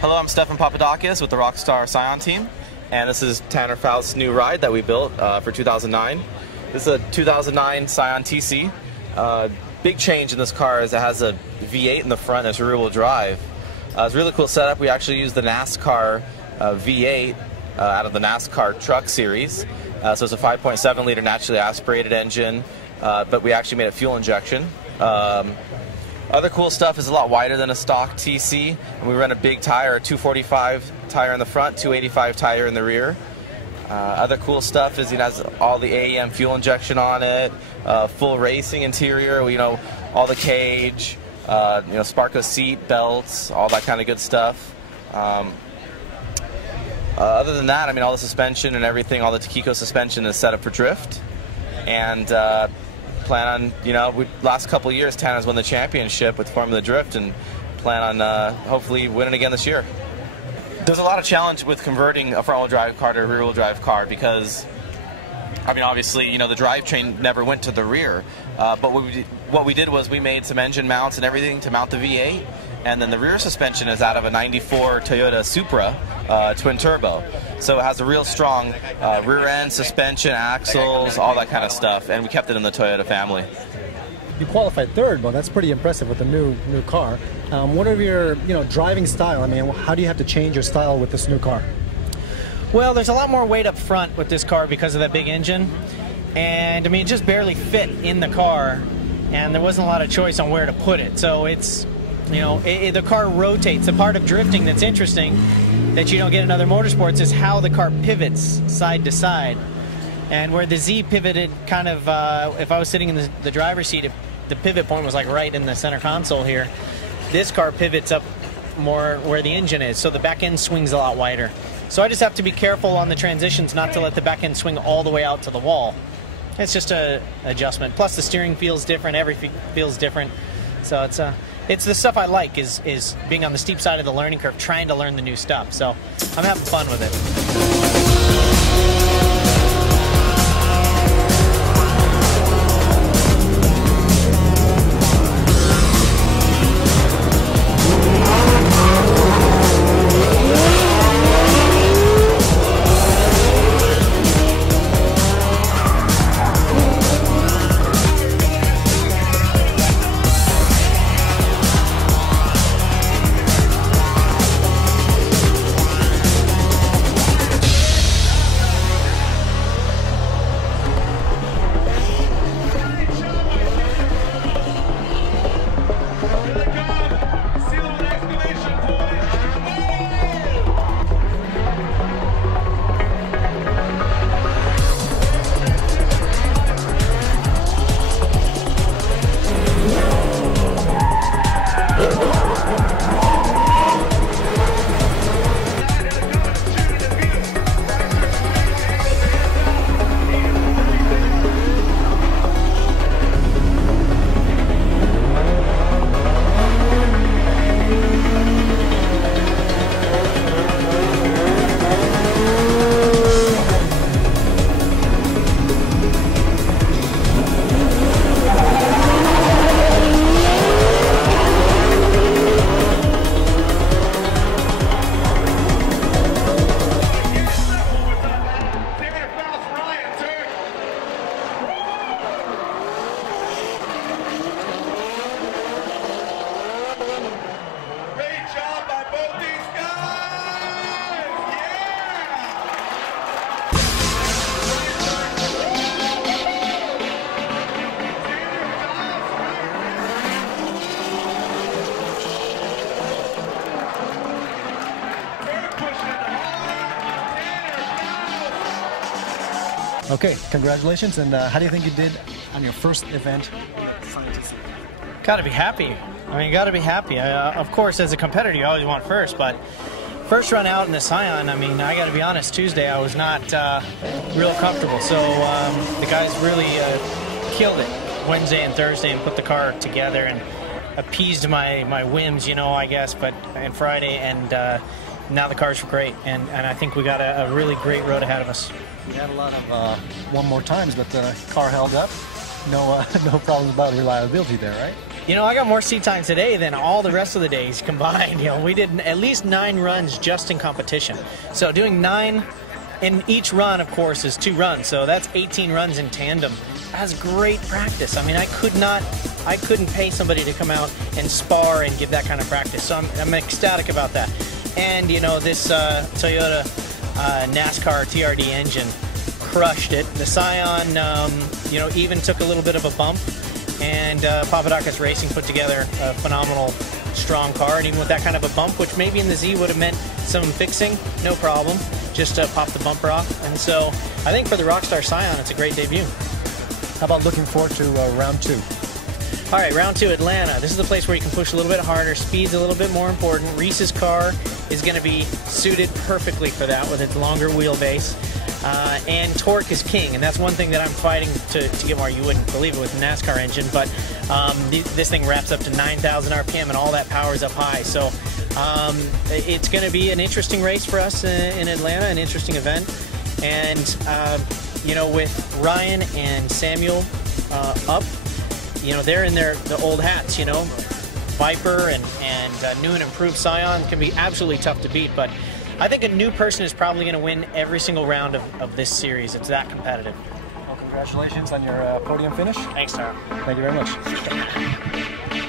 Hello, I'm Stefan Papadakis with the Rockstar Scion team, and this is Tanner Foust's new ride that we built for 2009. This is a 2009 Scion TC. Big change in this car is it has a V8 in the front and it's rear-wheel drive. It's a really cool setup. We actually use the NASCAR V8 out of the NASCAR truck series. So it's a 5.7 liter naturally aspirated engine, but we actually made a fuel injection. Other cool stuff is a lot wider than a stock TC, and we run a big tire, a 245 tire in the front, 285 tire in the rear. Other cool stuff is it has all the AEM fuel injection on it, full racing interior, all the cage, Sparco seat belts, all that kind of good stuff. Other than that, all the suspension and everything, all the Takiko suspension is set up for drift, and plan on, last couple of years, Tanner's won the championship with Formula Drift, and plan on hopefully winning again this year. There's a lot of challenge with converting a front-wheel drive car to a rear-wheel drive car because, obviously, the drivetrain never went to the rear. But what we did was we made some engine mounts and everything to mount the V8, and then the rear suspension is out of a '94 Toyota Supra twin turbo. So it has a real strong rear end, suspension, axles, all that kind of stuff, and we kept it in the Toyota family. You qualified third, but that's pretty impressive with the new car. What are your driving style? How do you have to change your style with this new car? Well, there's a lot more weight up front with this car because of that big engine, and it just barely fit in the car, and there wasn't a lot of choice on where to put it. So it's the car rotates. The part of drifting that's interesting that you don't get in other motorsports is how the car pivots side to side. And where the Z pivoted kind of, if I was sitting in the driver's seat, the pivot point was like right in the center console here. This car pivots up more where the engine is, so the back end swings a lot wider. So I just have to be careful on the transitions not to let the back end swing all the way out to the wall. It's just an adjustment. Plus the steering feels different, everything feels different. So it's the stuff I like is being on the steep side of the learning curve, trying to learn the new stuff. So I'm having fun with it. Okay, congratulations, and how do you think you did on your first event? Gotta be happy. Gotta be happy. Of course, as a competitor, you always want first, but first run out in the Scion, I gotta be honest, Tuesday I was not real comfortable, so the guys really killed it Wednesday and Thursday and put the car together and appeased my whims, I guess, and Friday, and now the cars were great, and I think we got a really great road ahead of us. We had a lot of one more times, but the car held up. No, no problems about reliability there, right? You know, I got more seat time today than all the rest of the days combined. You know, we did at least 9 runs just in competition. So doing 9 in each run, of course, is 2 runs. So that's 18 runs in tandem. That's great practice. I mean, I couldn't pay somebody to come out and spar and give that kind of practice. So I'm ecstatic about that. And, you know, this Toyota NASCAR TRD engine crushed it. The Scion, you know, even took a little bit of a bump. And Papadakis Racing put together a phenomenal, strong car. And even with that kind of a bump, which maybe in the Z would have meant some fixing, no problem. Just pop the bumper off. And so I think for the Rockstar Scion, it's a great debut. How about looking forward to round 2? All right, round 2, Atlanta. This is the place where you can push a little bit harder. Speed's a little bit more important. Reese's car is going to be suited perfectly for that with its longer wheelbase. And torque is king, and that's one thing that I'm fighting to get more. You wouldn't believe it with the NASCAR engine, but this thing wraps up to 9,000 RPM, and all that power is up high. So it's going to be an interesting race for us in Atlanta, an interesting event. And, you know, with Ryan and Samuel up, you know, they're in the old hats, you know. Viper and new and improved Scion can be absolutely tough to beat, but I think a new person is probably going to win every single round of this series. It's that competitive. Well, congratulations on your podium finish. Thanks, Tara. Thank you very much.